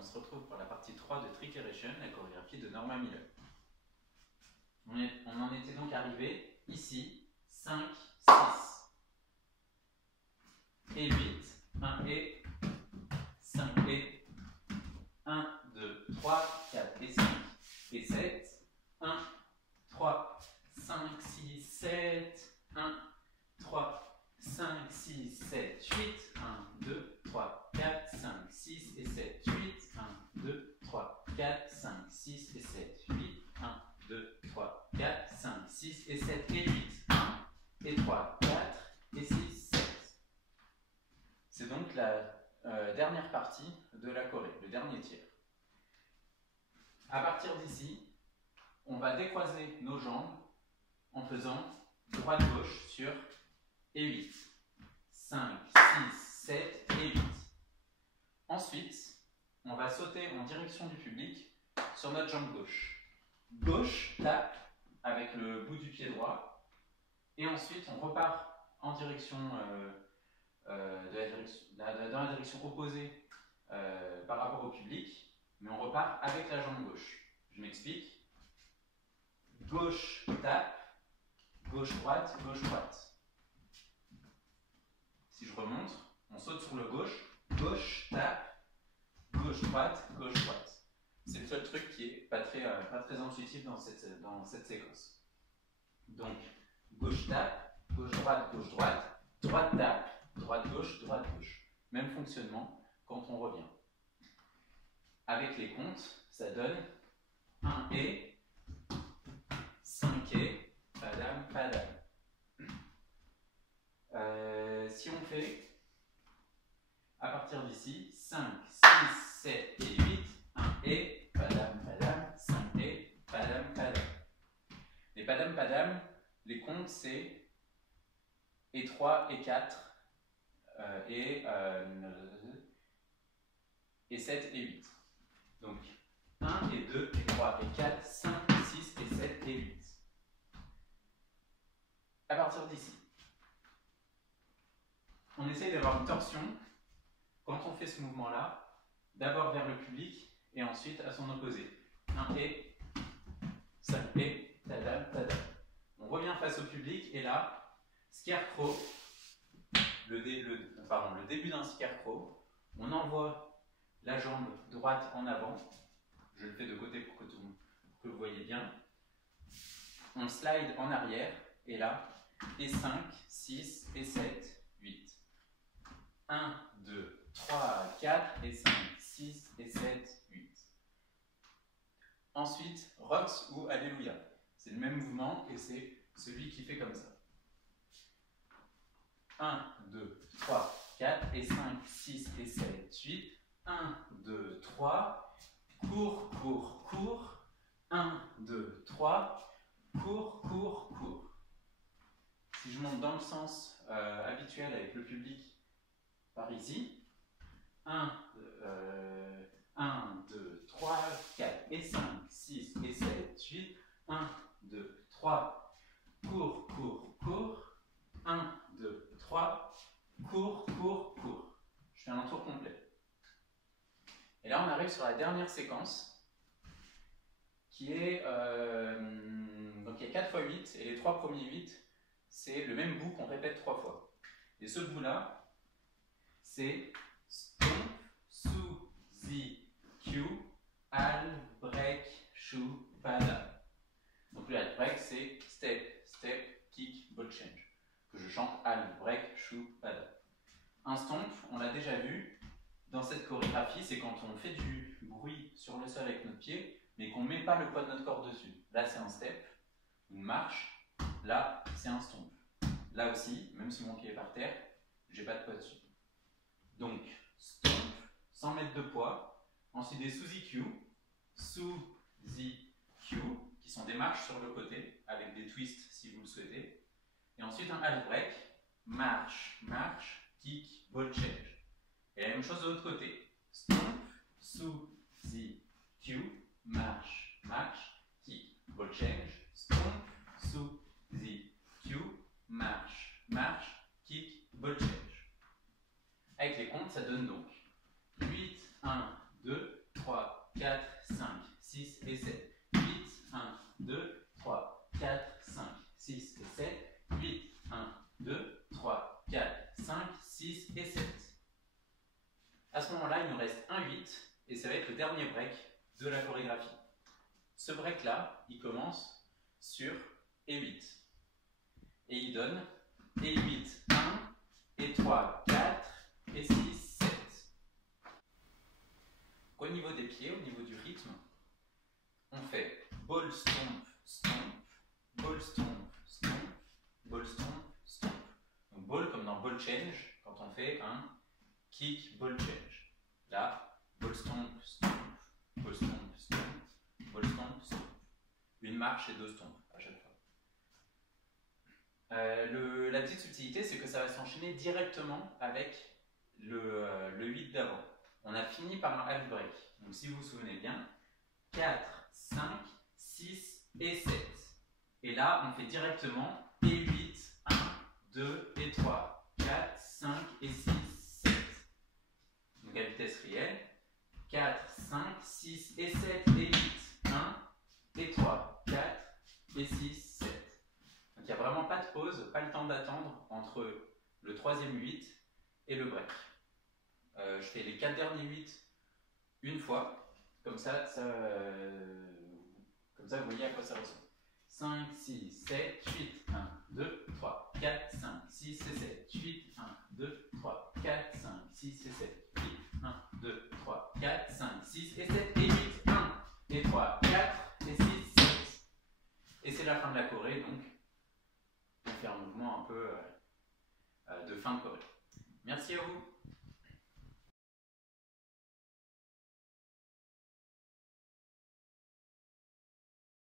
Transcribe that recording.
on se retrouve pour la partie 3 de Trickeration, la chorégraphie de Norma Miller. On en était donc arrivé ici, 5, 6 et 8, 1 et 5 et 1, 2, 3, 4 et 5 et 7, 1, 3, 5, 6, 7, 1, 3, 5, 6, 7, 8, 1, 2, 3, 4, 5, 6 et 7, 8, 1, 2, 3, 4, 5, 6 et 7, 8, 1, 2, 3, 4, 5, 6 et 7 et 8, 1 et 3, 4 et 6, 7. C'est donc la dernière partie de la choré, le dernier tiers. À partir d'ici, on va décroiser nos jambes en faisant droite-gauche sur et 8. 5, 6, 7 et 8. Ensuite, on va sauter en direction du public sur notre jambe gauche. Gauche, tape avec le bout du pied droit. Et ensuite, on repart en direction, dans la direction opposée par rapport au public, mais on repart avec la jambe gauche. Je m'explique. Gauche, tape, gauche-droite, gauche-droite. Si je remonte, on saute sur le gauche, gauche, tape, gauche-droite, gauche-droite. C'est le seul truc qui est pas très intuitif dans cette séquence. Donc, gauche-tape, gauche-droite, gauche-droite, droite-tape, droite-gauche, droite-gauche. Même fonctionnement quand on revient. Avec les comptes, ça donne 1 et 5 et padam, padam. Si on fait, à partir d'ici, 5, 6, 7 et 8, 1 et padam, padam, 5 et padam, padam. Les padam, padam, les comptes c'est et 3 et 4 et 7 et 8. Donc 1 et 2 et 3 et 4, 5, 6 et 7 et 8. À partir d'ici, on essaye d'avoir une torsion quand on fait ce mouvement-là, d'abord vers le public et ensuite à son opposé. 1 et 5 et tadam, tadam. On revient face au public et là, scarecrow, le début d'un scarecrow, on envoie la jambe droite en avant. Je le fais de côté pour que vous voyez bien. On slide en arrière et là, et 5, 6 et 7, 8. 1, 2, 3, 4 et 5, 6 et 7, 8. Ensuite, Rocks ou Alléluia. C'est le même mouvement et c'est celui qui fait comme ça. 1, 2, 3, 4 et 5, 6 et 7, 8. 1, 2, 3. Cours, cours, cours. 1, 2, 3. Cours, cours, cours. Si je monte dans le sens habituel avec le public par ici, 1, 2, 3, 4 et 5, 6 et 7, 8, 1, 2, 3, cours, cours, cours, 1, 2, 3, cours, cours, cours. Je fais un tour complet. Et là, on arrive sur la dernière séquence, qui est, donc il y a 4 fois 8, et les 3 premiers 8, c'est le même bout qu'on répète 3 fois. Et ce bout-là, c'est stomp, sous, zi, q, al, break, chou, pada. Donc le al break, c'est step, step, kick, ball change. Que je chante al, break, chou, pada. Un stomp, on l'a déjà vu dans cette chorégraphie, c'est quand on fait du bruit sur le sol avec notre pied, mais qu'on ne met pas le poids de notre corps dessus. Là, c'est un step, une marche. Là, c'est un stomp. Là aussi, même si mon pied est par terre, j'ai pas de poids dessus. Donc, stomp, sans mettre de poids. Ensuite, des sous-EQ, sous-EQ, qui sont des marches sur le côté, avec des twists si vous le souhaitez. Et ensuite, un half break, marche, marche, kick, ball change. Et la même chose de l'autre côté. Stomp, sous-EQ, marche, marche, kick, ball change. Stomp, sous-EQ, marche, marche, kick, ball change. Avec les comptes, ça donne donc 8, 1, 2, 1-8 et ça va être le dernier break de la chorégraphie. Ce break-là, il commence sur E8. Et il donne E8, 1, E3, 4, E6, 7. Au niveau des pieds, au niveau du rythme, on fait ball, stomp, stomp, ball, stomp, stomp, ball, stomp, stomp. Donc ball comme dans ball change, quand on fait un kick, ball change. Là, ball, stomp, stomp, ball, stomp, stomp, ball, stomp, stomp. Une marche et 2 stomps à chaque fois. La petite subtilité, c'est que ça va s'enchaîner directement avec le 8 d'avant. On a fini par un half break. Donc si vous vous souvenez bien, 4, 5, 6 et 7. Et là, on fait directement et 8, 1, 2 et 3, 4, 5 et 6, 7. Donc à vitesse réelle, 4, 5, 6 et 7 et 8, 1 et 3, 4 et 6, 7. Donc il n'y a vraiment pas de pause, pas le temps d'attendre entre le troisième 8 et le break. Je fais les 4 derniers 8 une fois, comme ça vous voyez à quoi ça ressemble. 5, 6, 7, 8, 1, 2, 3, 4, 5, 6 et 7, 8, 1, 2, 3, 4, 5, 6 et 7, 8, 1, 2, 3, 4, 5, 6 et 7 et 8, 1 et 3, 4 et 6, 7. Et c'est la fin de la choré, donc on fait un mouvement un peu de fin de choré. Merci à vous.